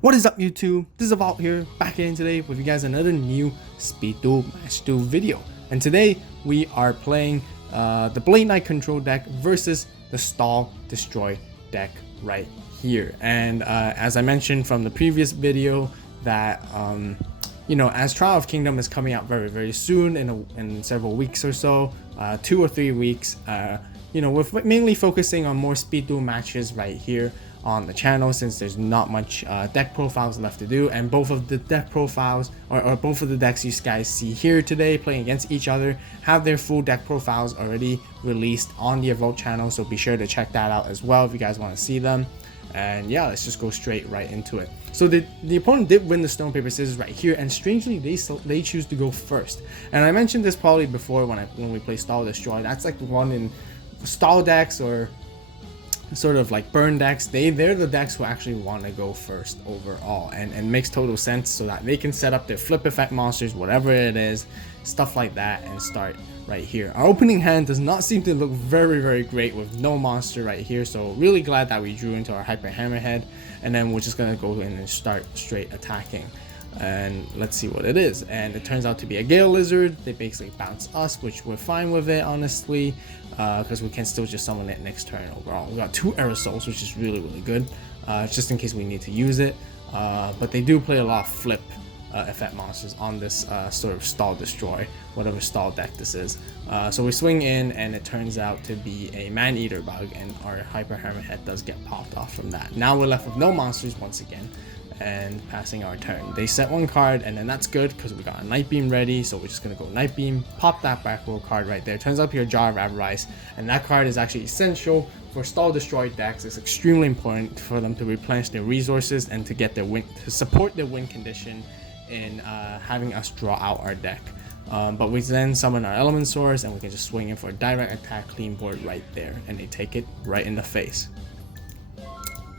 What is up YouTube? This is AVAULT here, back again today with you guys another new Speed Duel Match Duel video. And today we are playing the Blade Knight control deck versus the Stall Destroy deck right here. And as I mentioned from the previous video that you know, as Trial of Kingdom is coming out very soon in several weeks or so, 2 or 3 weeks, you know, we're mainly focusing on more Speed Duel matches right here on the channel, since there's not much deck profiles left to do, and both of the deck profiles or both of the decks you guys see here today playing against each other have their full deck profiles already released on the AVAULT channel, so be sure to check that out as well if you guys want to see them. And yeah, let's just go straight right into it. So the opponent did win the stone paper scissors right here, and strangely they choose to go first. And I mentioned this probably before when we play Stall Destroy. That's like the one in stall decks or sort of like burn decks. They're the decks who actually want to go first overall, and makes total sense, so that they can set up their flip effect monsters, whatever it is, stuff like that, and start right here. Our opening hand does not seem to look very great with no monster right here, so really glad that we drew into our Hyper Hammerhead, and then we're just gonna go in and start straight attacking. And let's see what it is, and it turns out to be a Gale Lizard. They basically bounce us, which we're fine with it, honestly, because we can still just summon it next turn overall. We got 2 Aerosols, which is really good, just in case we need to use it, but they do play a lot of flip effect monsters on this sort of Stall Destroy, whatever stall deck this is. So we swing in, and it turns out to be a Man-Eater bug, and our Hyper Hammerhead does get popped off from that. Now we're left with no monsters once again, and passing our turn. They set 1 card, and then that's good because we got a Night Beam ready, so we're just gonna go Night Beam, pop that back row card right there. Turns out to be a Jar of Avarice, and that card is actually essential for Stall Destroy decks. It's extremely important for them to replenish their resources and to get their win, to support their win condition in having us draw out our deck. But we then summon our Element Source, and we can just swing in for a direct attack, clean board right there, and they take it right in the face.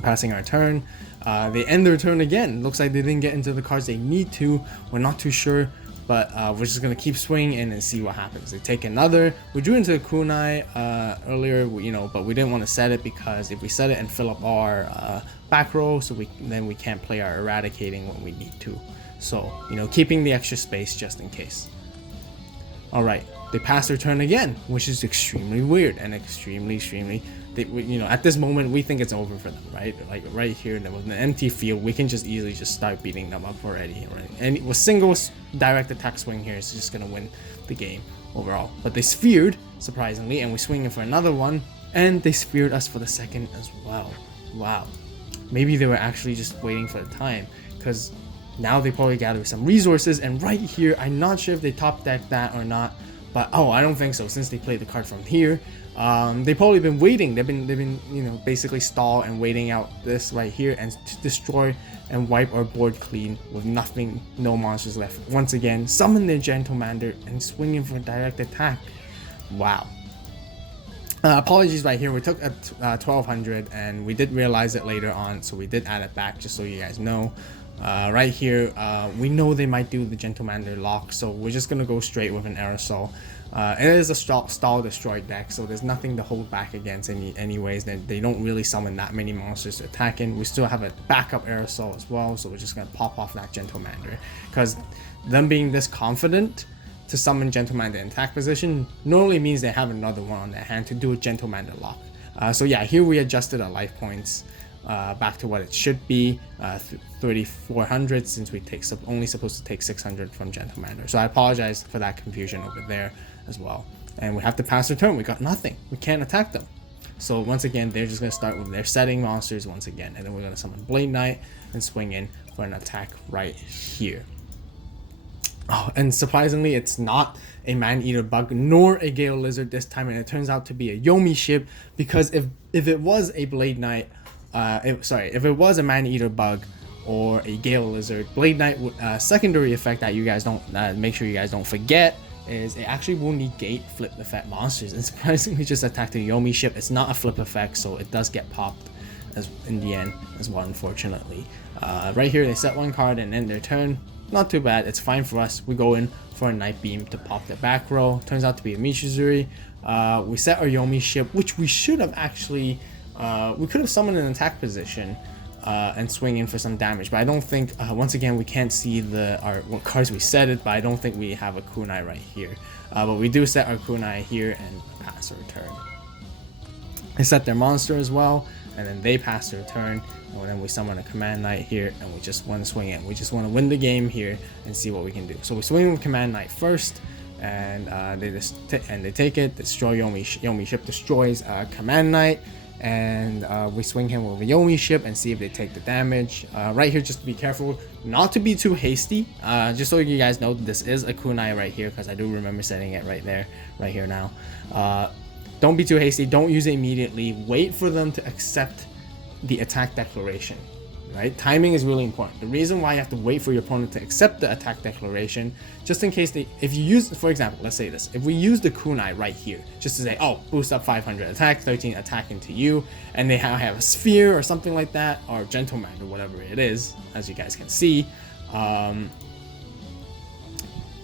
Passing our turn, they end their turn again. Looks like they didn't get into the cards they need to. We're not too sure, but we're just gonna keep swinging in and see what happens. They take another. We drew into a Kunai earlier, you know, but we didn't want to set it, because if we set it and fill up our back row, so then we can't play our Eradicating when we need to. So, you know, keeping the extra space just in case. All right, they pass their turn again, which is extremely weird and extremely you know, at this moment we think it's over for them, right? Like right here, and with an empty field, we can just easily just start beating them up already, right? And with single direct attack swing here, it's just gonna win the game overall. But they sphered, surprisingly, and we swing in for another one, and they sphered us for the second as well. Wow, maybe they were actually just waiting for the time, because now they probably gathered some resources. And right here, I'm not sure if they top decked that or not, but oh, I don't think so, since they played the card from here. They've probably been waiting. They've been you know, basically stall and waiting out this right here, and to destroy and wipe our board clean with nothing, no monsters left. Once again, summon their Gentlemander and swing in for a direct attack. Wow. Apologies right here. We took a 1200, and we did realize it later on, so we did add it back just so you guys know. Right here, we know they might do the Gentlemander lock, so we're just gonna go straight with an Aerosol. It is a stall destroy deck, so there's nothing to hold back against anyways. They don't really summon that many monsters to attack in. We still have a backup Aerosol as well, so we're just gonna pop off that Gentlemander, because them being this confident to summon Gentlemander in attack position normally means they have another one on their hand to do a Gentlemander lock. So yeah, here we adjusted our life points back to what it should be, 3,400, since we only supposed to take 600 from Gentlemander. So I apologize for that confusion over there as well. And we have to pass their turn. We got nothing. We can't attack them. So once again, they're just going to start with their setting monsters once again, and then we're going to summon Blade Knight and swing in for an attack right here. Oh, and surprisingly, it's not a Man-Eater bug nor a Gale Lizard this time, and it turns out to be a Yomi ship, because if it was a Blade Knight, if it was a Man-Eater bug or a Gale Lizard, Blade Knight secondary effect that you guys don't make sure you guys don't forget is it actually will negate flip effect monsters, and surprisingly just attacked a Yomi ship. It's not a flip effect, so it does get popped as in the end as well, unfortunately. Right here they set 1 card and end their turn. Not too bad, it's fine for us. We go in for a Night Beam to pop the back row. Turns out to be a Mishizuri. We set our Yomi ship, which we should have actually we could have summoned an attack position, and swing in for some damage. But I don't think, once again, we can't see what cards we set it, but I don't think we have a kunai right here. But we do set our kunai here and pass our turn. They set their monster as well, and then they pass their turn, and then we summon a command knight here, and we just want to swing in. We just want to win the game here and see what we can do. So we swing with command knight first, and they take it. Destroy Yomi ship destroys command knight, and we swing him with a Yomi ship and see if they take the damage. Right here, just to be careful not to be too hasty. Just so you guys know, this is a kunai right here, because I do remember setting it right here now. Don't be too hasty. Don't use it immediately. Wait for them to accept the attack declaration, right? Timing is really important. The reason why you have to wait for your opponent to accept the attack declaration, just in case if you use, for example, let's say this, if we use the kunai right here, just to say, oh, boost up 500 attack, 13 attack into you, and they have a sphere or something like that, or gentleman or whatever it is, as you guys can see,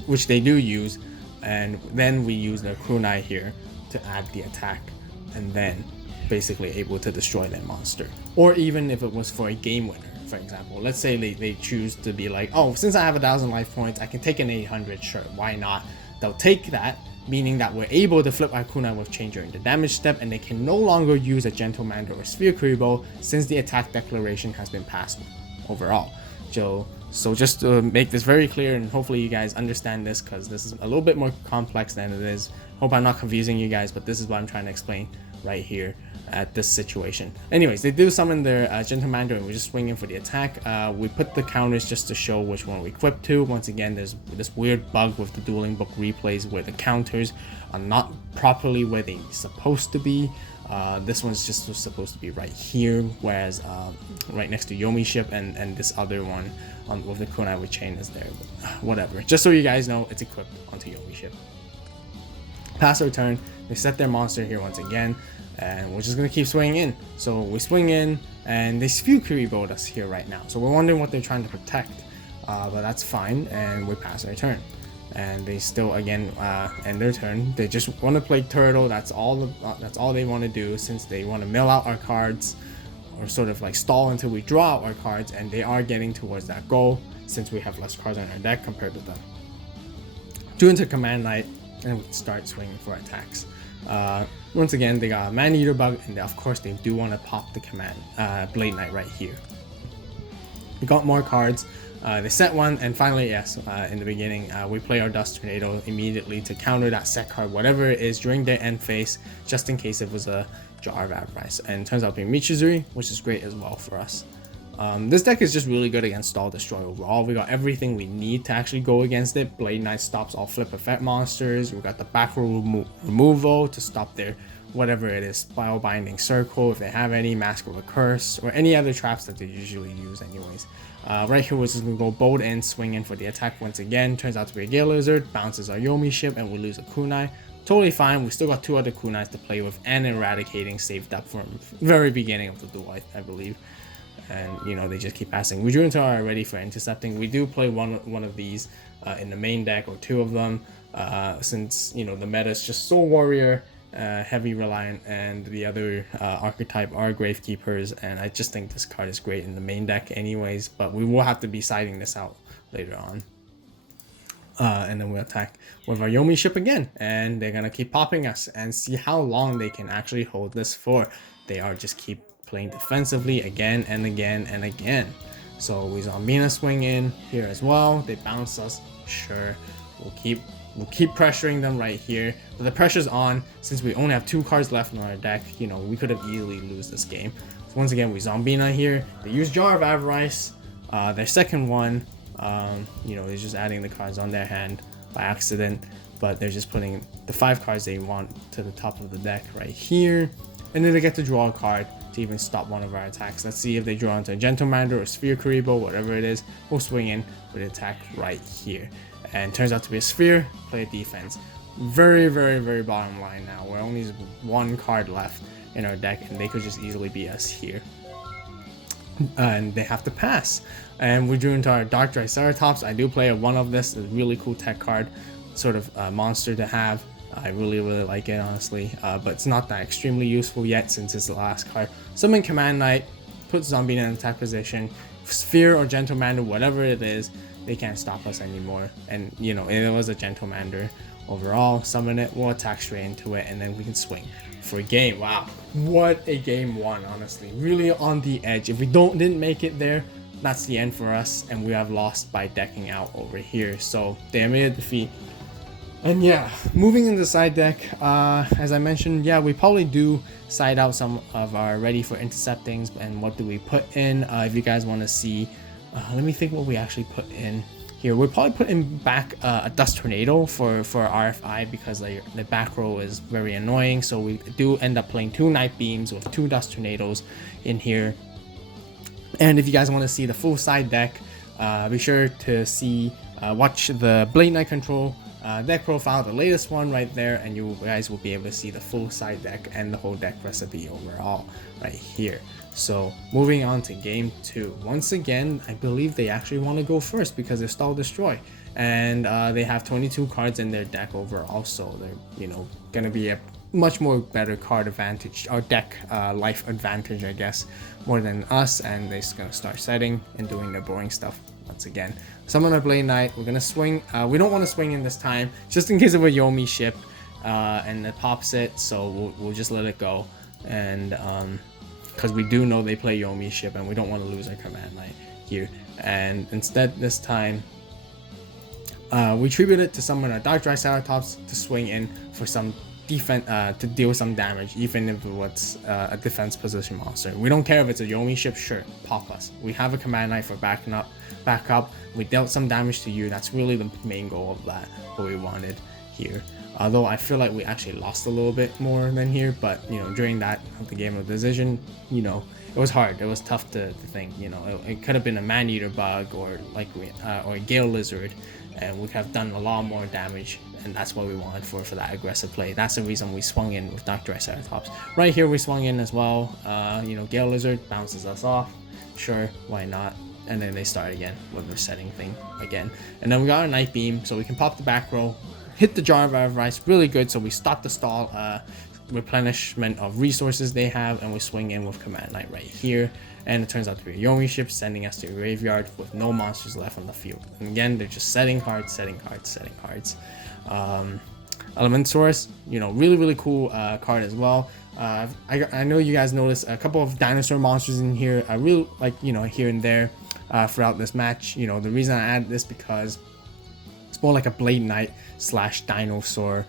which they do use, and then we use the kunai here to add the attack, and then basically able to destroy that monster. Or even if it was for a game winner, for example, let's say they choose to be like, oh, since I have 1,000 life points, I can take an 800, sure, why not? They'll take that, meaning that we're able to flip our kunai with change during the damage step, and they can no longer use a Gentleman or Sphere Kuribo since the attack declaration has been passed overall. So just to make this very clear, and hopefully you guys understand this, because this is a little bit more complex than it is. Hope I'm not confusing you guys, but this is what I'm trying to explain right here at this situation. Anyways, they do summon their Gentleman, and we just swing in for the attack. We put the counters just to show which one we equip to. Once again, there's this weird bug with the dueling book replays where the counters are not properly where they're supposed to be. This one's just supposed to be right here, whereas right next to Yomi ship, and this other one with the kunai with chain is there. Whatever, just so you guys know, it's equipped onto Yomi ship. Pass our turn. They set their monster here once again, and we're just gonna keep swinging in. So we swing in, and they Sphere Kuribo'd us here right now. So we're wondering what they're trying to protect, but that's fine, and we pass our turn. And they still again end their turn. They just want to play turtle. That's all they want to do, since they want to mill out our cards, or sort of like stall until we draw out our cards, and they are getting towards that goal since we have less cards on our deck compared to them. Do into command knight, and we start swinging for attacks. Once again, they got a man eater bug, and of course they do want to pop the command blade knight right here. We got more cards. They set one, and finally, yes, in the beginning, we play our Dust Tornado immediately to counter that set card, whatever it is, during their end phase, just in case it was a Jar of Avarice. And it turns out being Michizuri, which is great as well for us. This deck is just really good against Stall Destroy overall. We got everything we need to actually go against it. Blade Knight stops all flip effect monsters. We got the back row removal to stop their whatever it is, Spellbinding Circle if they have any, Mask of a Curse, or any other traps that they usually use anyways. Right here we're just gonna go bold and swing in for the attack once again. Turns out to be a Gale Lizard, bounces our Yomi ship, and we lose a kunai. Totally fine. We still got two other kunais to play with, and Eradicating saved up from very beginning of the duel, I believe. And you know, they just keep passing. We drew into our ready for intercepting. We do play one of these in the main deck, or two of them, since you know the meta is just Soul Warrior heavy reliant, and the other archetype are Gravekeepers, and I just think this card is great in the main deck anyways, but we will have to be siding this out later on. And then we attack with our Yomi ship again, and they're gonna keep popping us and see how long they can actually hold this for. They are just keep playing defensively again and again and again. So we Zombina swing in here as well. They bounce us, sure. We'll keep pressuring them right here. But the pressure's on since we only have 2 cards left in our deck. You know, we could have easily lose this game. So once again, we Zombina here. They use Jar of Avarice. Their second one, you know, they're just adding the cards on their hand by accident, but they're just putting the 5 cards they want to the top of the deck right here. And then they get to draw a card to even stop one of our attacks. Let's see if they draw into a Gentlemander or Sphere Kuribo, whatever it is. We'll swing in with an attack right here. And turns out to be a Sphere, play a defense. Very, very, very bottom line now. We're only 1 card left in our deck, and they could just easily beat us here. And they have to pass. And we drew into our Dark Triceratops. I do play one of this, a really cool tech card, sort of monster to have. I really like it, honestly, but it's not that extremely useful yet since it's the last card. Summon Command Knight, put Zombie in attack position, Sphere or Gentlemander, whatever it is, they can't stop us anymore. And you know, it was a Gentlemander overall. Summon it, we'll attack straight into it, and then we can swing for a game. Wow, what a game one, honestly. Really on the edge. If we didn't make it there, that's the end for us, and we have lost by decking out over here. So they made a defeat. And yeah, moving into side deck, as I mentioned, yeah, we probably do side out some of our ready for interceptings. And what do we put in? If you guys want to see, let me think what we actually put in here. We'll probably put in back a Dust Tornado for RFI, because like the back row is very annoying. So we do end up playing 2 Night Beams with 2 Dust Tornadoes in here. And if you guys want to see the full side deck, be sure to watch the Blade Knight Control deck profile, the latest one right there, and you guys will be able to see the full side deck and the whole deck recipe overall right here. So moving on to game 2. Once again, I believe they actually want to go first because they're Stall Destroy, and they have 22 cards in their deck overall, so they're, you know, gonna be a much more better card advantage, or deck life advantage, I guess, more than us. And they're just gonna start setting and doing their boring stuff once again. Summon our Blade Knight. We're gonna swing. We don't want to swing in this time, just in case of a Yomi ship, and it pops it. So we'll just let it go, and because we do know they play Yomi ship, and we don't want to lose our Command Knight here. And instead, this time, we tribute it to summon our Dark Triceratops to swing in for some defense, to deal some damage, even if it was a defense position monster. We don't care if it's a Yomi ship, sure, pop us. We have a Command Knight for backing up. We dealt some damage to you. That's really the main goal of that, what we wanted here. Although I feel like we actually lost a little bit more than here, but you know, during that the game of decision, you know, it was hard. It was tough to think. You know, it could have been a Man-Eater bug, or like or a Gale Lizard, and we could have done a lot more damage. And that's what we wanted for that aggressive play. That's the reason we swung in with Dark Triceratops. Right here we swung in as well. You know, Gale Lizard bounces us off. Sure, why not? And then they start again with their setting thing again. And then we got our Night Beam, so we can pop the back row, hit the Jar of Avarice, really good. So we stop the stall replenishment of resources they have, and we swing in with Command Knight right here. And it turns out to be a Yomi ship, sending us to a graveyard with no monsters left on the field. And again, they're just setting cards, setting cards, setting cards. Elementosaurus, you know, really cool card as well. I know you guys noticed a couple of dinosaur monsters in here. I really like, you know, here and there throughout this match. You know, the reason I added this because it's more like a Blade Knight / dinosaur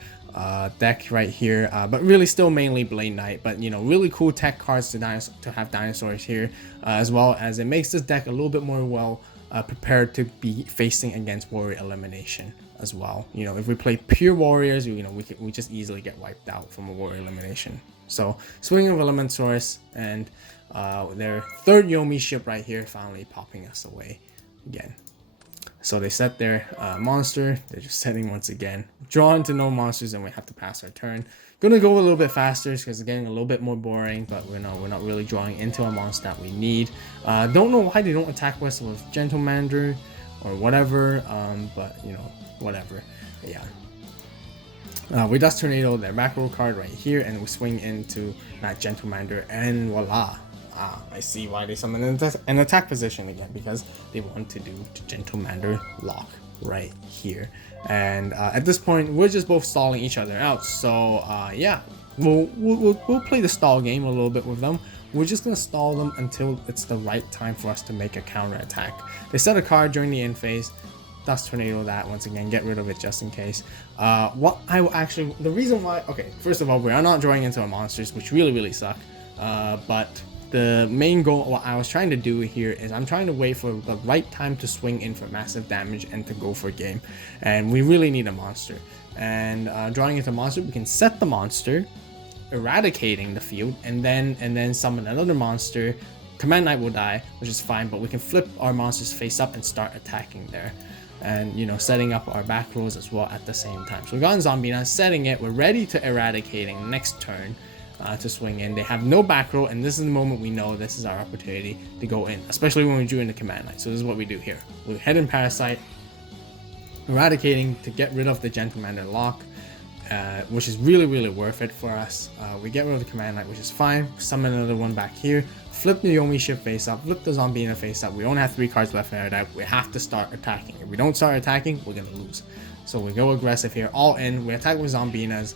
deck right here, but really still mainly Blade Knight. But you know, really cool tech cards to have dinosaurs here, as well as it makes this deck a little bit more prepared to be facing against warrior elimination as well. You know, if we play pure warriors, you know, we just easily get wiped out from a warrior elimination. So swinging of Elementosaurus and their third Yomi ship right here, finally popping us away again. So they set their monster. They're just setting once again. Draw into no monsters, and we have to pass our turn. Gonna go a little bit faster because it's getting a little bit more boring, but we're not really drawing into a monster that we need. Don't know why they don't attack us with Gentlemander or whatever, but you know, whatever. Yeah. We Dust Tornado, their back row card right here, and we swing into that Gentlemander, and voila. I see why they summon an attack position again, because they want to do the Gentlemander lock right here. And at this point, we're just both stalling each other out. So yeah, we'll play the stall game a little bit with them. We're just gonna stall them until it's the right time for us to make a counter attack. They set a card during the end phase. Dust Tornado that once again, get rid of it just in case. The reason why, okay, first of all, we are not drawing into our monsters, which really suck. But the main goal, what I was trying to do here is I'm trying to wait for the right time to swing in for massive damage and to go for game. And we really need a monster. And drawing into a monster, we can set the monster, eradicating the field, and then summon another monster. Command Knight will die, which is fine, but we can flip our monsters face up and start attacking there. And you know, setting up our back rows as well at the same time. So we got Zombie now, setting it, we're ready to eradicating next turn. To swing in. They have no back row, and this is the moment we know this is our opportunity to go in, especially when we drew in the Command Knight. So this is what we do here. We head in Parasite, eradicating to get rid of the Gentlemander lock, which is really worth it for us. We get rid of the Command Knight, which is fine. Summon another one back here. Flip the Yomi ship face up. Flip the Zombina face up. We only have 3 cards left in our deck. We have to start attacking. If we don't start attacking, we're gonna lose. So we go aggressive here, all in. We attack with Zombinas.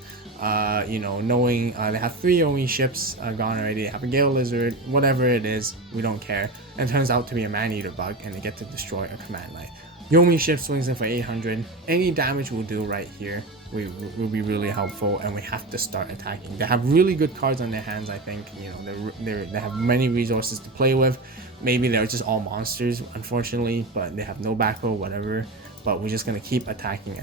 You know, knowing they have 3 Yomi ships gone already. They have a Gale Lizard, whatever it is, we don't care. And it turns out to be a Man-Eater bug, and they get to destroy a Command Knight. Yomi ship swings in for 800. Any damage we'll do right here will be really helpful, and we have to start attacking. They have really good cards on their hands, I think. You know, they have many resources to play with. Maybe they're just all monsters, unfortunately, but they have no back row, whatever. But we're just gonna keep attacking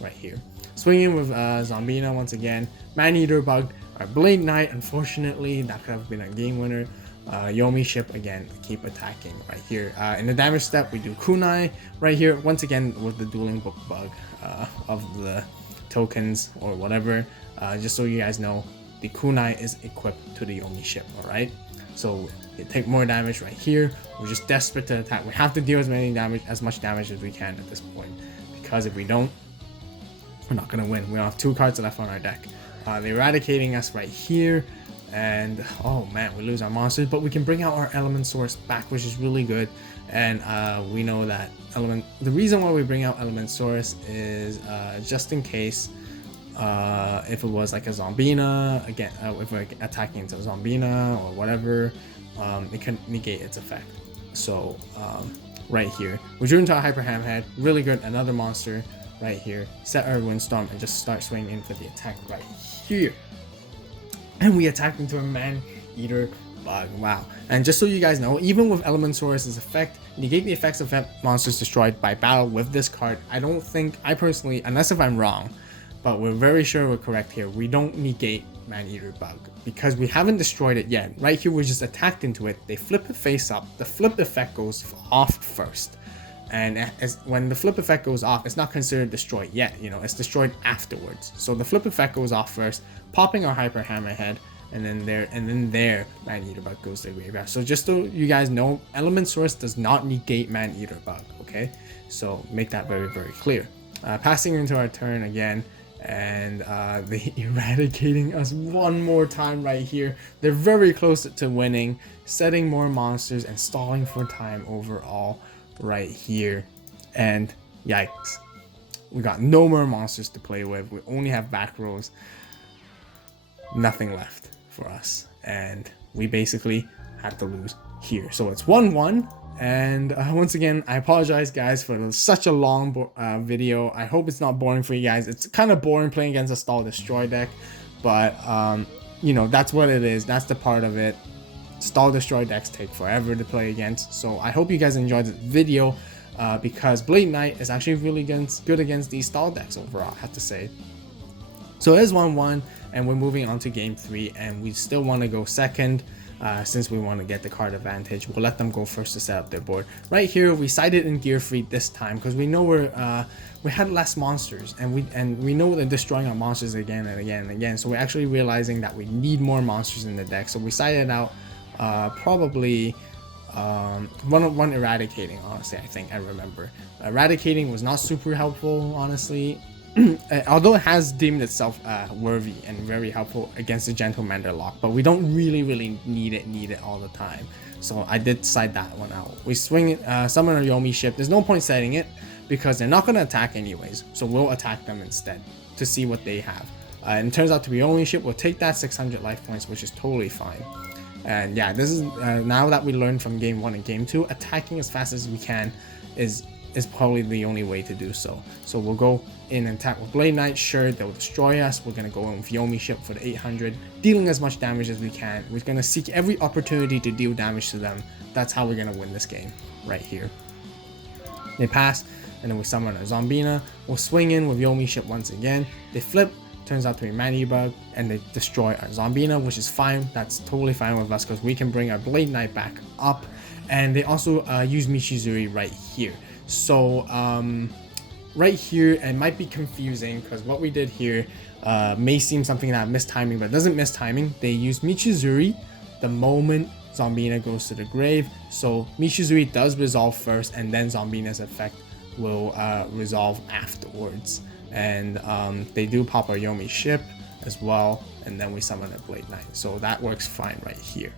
right here. Swinging with Zombina once again. Man-Eater bug. Our Blade Knight, unfortunately, that could have been a game winner. Yomi ship again, keep attacking right here. In the damage step, we do Kunai right here, once again with the dueling book bug of the tokens or whatever. Just so you guys know, the Kunai is equipped to the Yomi ship, alright? So you take more damage right here. We're just desperate to attack. We have to deal as much damage as we can at this point, because if we don't, we're not gonna win. We don't have 2 cards left on our deck. They're eradicating us right here. And oh man, we lose our monsters, but we can bring out our element source back, which is really good. And we know that the reason why we bring out element source is just in case if it was like a Zombina again, if we're attacking into a Zombina or whatever, it can negate its effect. So right here, we drew into a Hyper Hamhead, really good. Another monster right here. Set our Windstorm and just start swinging in for the attack right here. And we attacked into a Man-Eater bug. Wow. And just so you guys know, even with Element Source's effect, negate the effects of monsters destroyed by battle with this card. I personally, unless if I'm wrong, but we're very sure we're correct here, we don't negate Man-Eater bug because we haven't destroyed it yet. Right here, we just attacked into it. They flip it face up. The flip effect goes off first. And when the flip effect goes off, it's not considered destroyed yet, you know, it's destroyed afterwards. So the flip effect goes off first, popping our Hyper Hammerhead, and then there Man-Eater bug goes to the graveyard. So just so you guys know, Element Source does not negate Man-Eater bug, okay? So make that very clear. Passing into our turn again, and they eradicating us one more time right here. They're very close to winning, setting more monsters and stalling for time overall right here. And yikes, we got no more monsters to play with. We only have back rows, nothing left for us, and we basically had to lose here. So it's 1-1. And once again, I apologize guys for such a long video. I hope it's not boring for you guys. It's kind of boring playing against a stall destroy deck, but you know, that's what it is. That's the part of it. Stall destroy decks take forever to play against. So I hope you guys enjoyed this video because Blade Knight is actually really good against these stall decks overall, I have to say. So it is 1-1, and we're moving on to game 3, and we still want to go second. Since we want to get the card advantage, we'll let them go first to set up their board. Right here, we sided in Gear Free this time because we know we had less monsters, and we know they're destroying our monsters again and again and again. So we're actually realizing that we need more monsters in the deck. So we sided out probably one eradicating. Honestly, I think I remember eradicating was not super helpful, honestly. Although it has deemed itself worthy and very helpful against the Gentlemander lock, but we don't really need it all the time. So I did side that one out. We swing it, summon a Yomi ship. There's no point setting it because they're not going to attack anyways, so we'll attack them instead to see what they have. And it turns out to be Yomi ship. We'll take that 600 life points, which is totally fine. And yeah, this is now that we learned from game 1 and game 2, attacking as fast as we can is probably the only way to do so. So we'll go in and attack with Blade Knight. Sure, they'll destroy us. We're gonna go in with Yomi ship for the 800, dealing as much damage as we can. We're gonna seek every opportunity to deal damage to them. That's how we're gonna win this game right here. They pass, and then we summon a Zombina. We'll swing in with Yomi ship once again. They flip, turns out to be Man-Eater bug, and they destroy our Zombina, which is fine. That's totally fine with us because we can bring our Blade Knight back up. And they also use Michizuri right here. So right here, it might be confusing because what we did here may seem something that missed timing, but it doesn't miss timing. They use Michizuri the moment Zombina goes to the grave. So Michizuri does resolve first, and then Zombina's effect will resolve afterwards. and they do pop our Yomi ship as well, and then we summon a Blade Knight. So that works fine right here.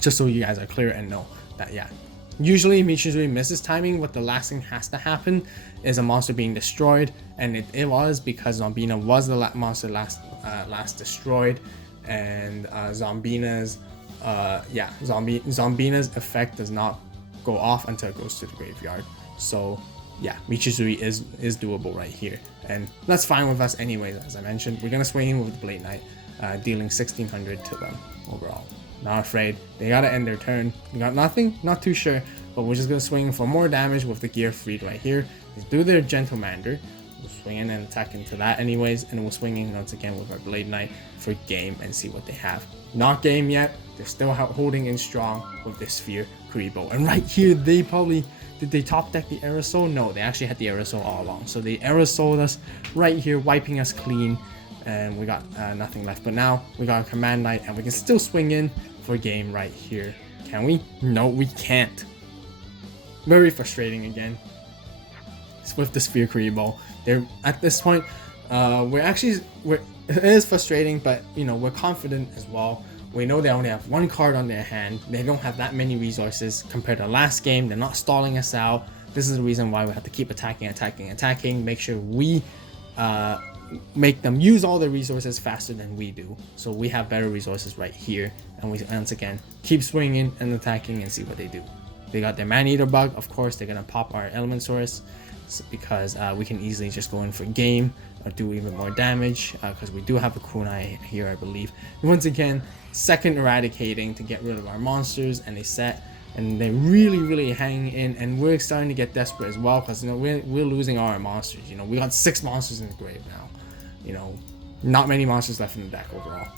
Just so you guys are clear and know that, yeah. Usually Michizuri misses timing, but the last thing has to happen is a monster being destroyed, and it was because Zombina was the monster last destroyed, and Zombina's Zombina's effect does not go off until it goes to the graveyard. So yeah, Michizuri is doable right here, and that's fine with us anyways. As I mentioned, we're gonna swing in with the Blade Knight, dealing 1600 to them overall. Not afraid. They gotta end their turn. We got nothing, not too sure, but we're just gonna swing for more damage with the Gear Freed right here. They do their Gentlemander. We'll swing in and attack into that anyways, and we'll swing in once again with our Blade Knight for game and see what they have. Not game yet. They're still holding in strong with this Sphere Kuriboh. And right here, they probably did they top deck the Aerosol? No, they actually had the Aerosol all along. So they Aerosoled us right here, wiping us clean. And we got nothing left, but now we got a Command Knight, and we can still swing in for game right here. Can we? No, we can't. Very frustrating again. It's with the Sphere Kuriboh. They're at this point. It is frustrating, but you know, we're confident as well. We know they only have one card on their hand. They don't have that many resources compared to last game. They're not stalling us out. This is the reason why we have to keep attacking. Make sure we make them use all the resources faster than we do, so we have better resources right here, and we once again keep swinging and attacking and see what they do. They got their Man-Eater bug. Of course, they're gonna pop our Element Source because we can easily just go in for game or do even more damage because we do have a kunai here, I believe. And once again, second eradicating to get rid of our monsters, and they set, and they really hang in, and we're starting to get desperate as well because, you know, we're losing all our monsters. You know, we got 6 monsters in the grave now. You know, not many monsters left in the deck overall,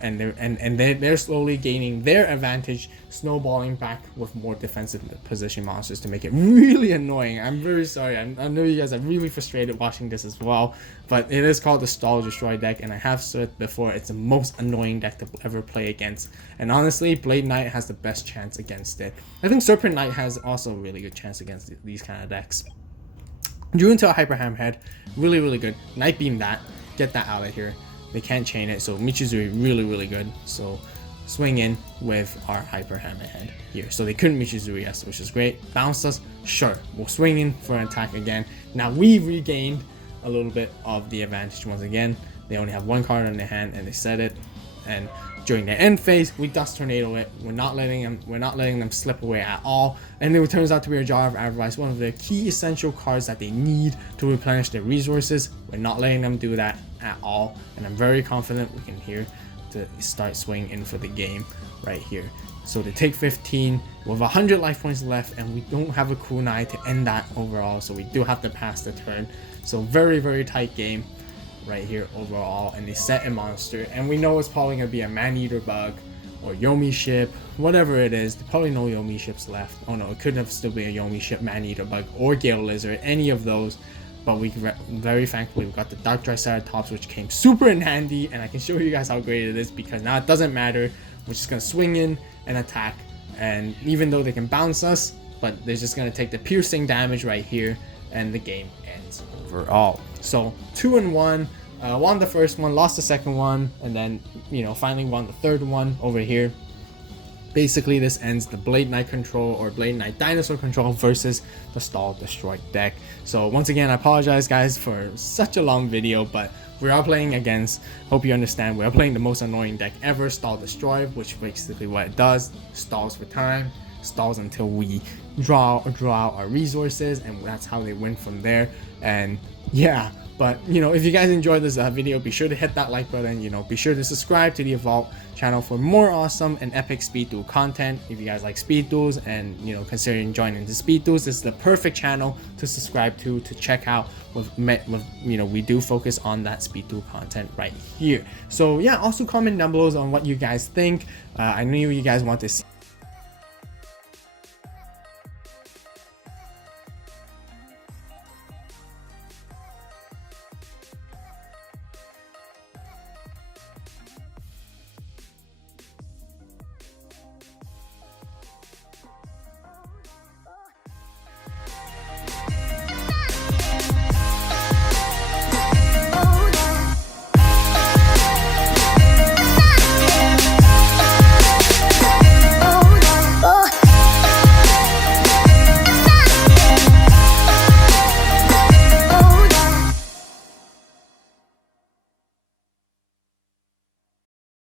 and they're slowly gaining their advantage, snowballing back with more defensive position monsters to make it really annoying. I'm very sorry. I know you guys are really frustrated watching this as well, but it is called the Stall Destroy deck, and I have said before, it's the most annoying deck to ever play against. And honestly, Blade Knight has the best chance against it. I think Serpent Knight has also a really good chance against these kind of decks. Drew into a Hyper Hammerhead, really good. Night Beam that. Get that out of here. They can't chain it, so Michizuri really good. So swing in with our Hyper Hammerhead here. So they couldn't Michizuri us, which is great. Bounce us, sure. We'll swing in for an attack again. Now we regained a little bit of the advantage once again. They only have one card in their hand, and they set it. And during their end phase, we Dust Tornado it. We're not letting them slip away at all. And it turns out to be a Jar of Avarice, one of the key essential cards that they need to replenish their resources. We're not letting them do that at all, and I'm very confident we can here to start swinging in for the game right here. So they take 15 with 100 life points left, and we don't have a kunai to end that overall, so we do have to pass the turn. So very tight game right here overall, and they set a monster, and we know it's probably gonna be a Man-Eater bug or Yomi ship, whatever it is. There's probably no Yomi ships left. Oh no, it could have still be a Yomi ship, Man-Eater bug, or Gale Lizard, any of those. But we very thankfully we got the Dark Triceratops, which came super in handy, and I can show you guys how great it is because now it doesn't matter. We're just gonna swing in and attack, and even though they can bounce us, but they're just gonna take the piercing damage right here, and the game ends overall. So 2-1. Won the first one, lost the second one, and then, you know, finally won the third one over here. Basically, this ends the Blade Knight control or Blade Knight Dinosaur control versus the Stall Destroy deck. So once again, I apologize guys for such a long video, but we are playing against, hope you understand, we are playing the most annoying deck ever, Stall Destroy, which basically what it does, stalls for time, stalls until we draw out our resources, and that's how they win from there. And yeah, but you know, if you guys enjoyed this video, be sure to hit that like button. You know, be sure to subscribe to the AVAULT channel for more awesome and epic speed duel content. If you guys like speed duels and, you know, considering joining the speed duels, this is the perfect channel to subscribe to check out. With you know, we do focus on that speed duel content right here. So yeah, also comment down below on what you guys think. I know you guys want to see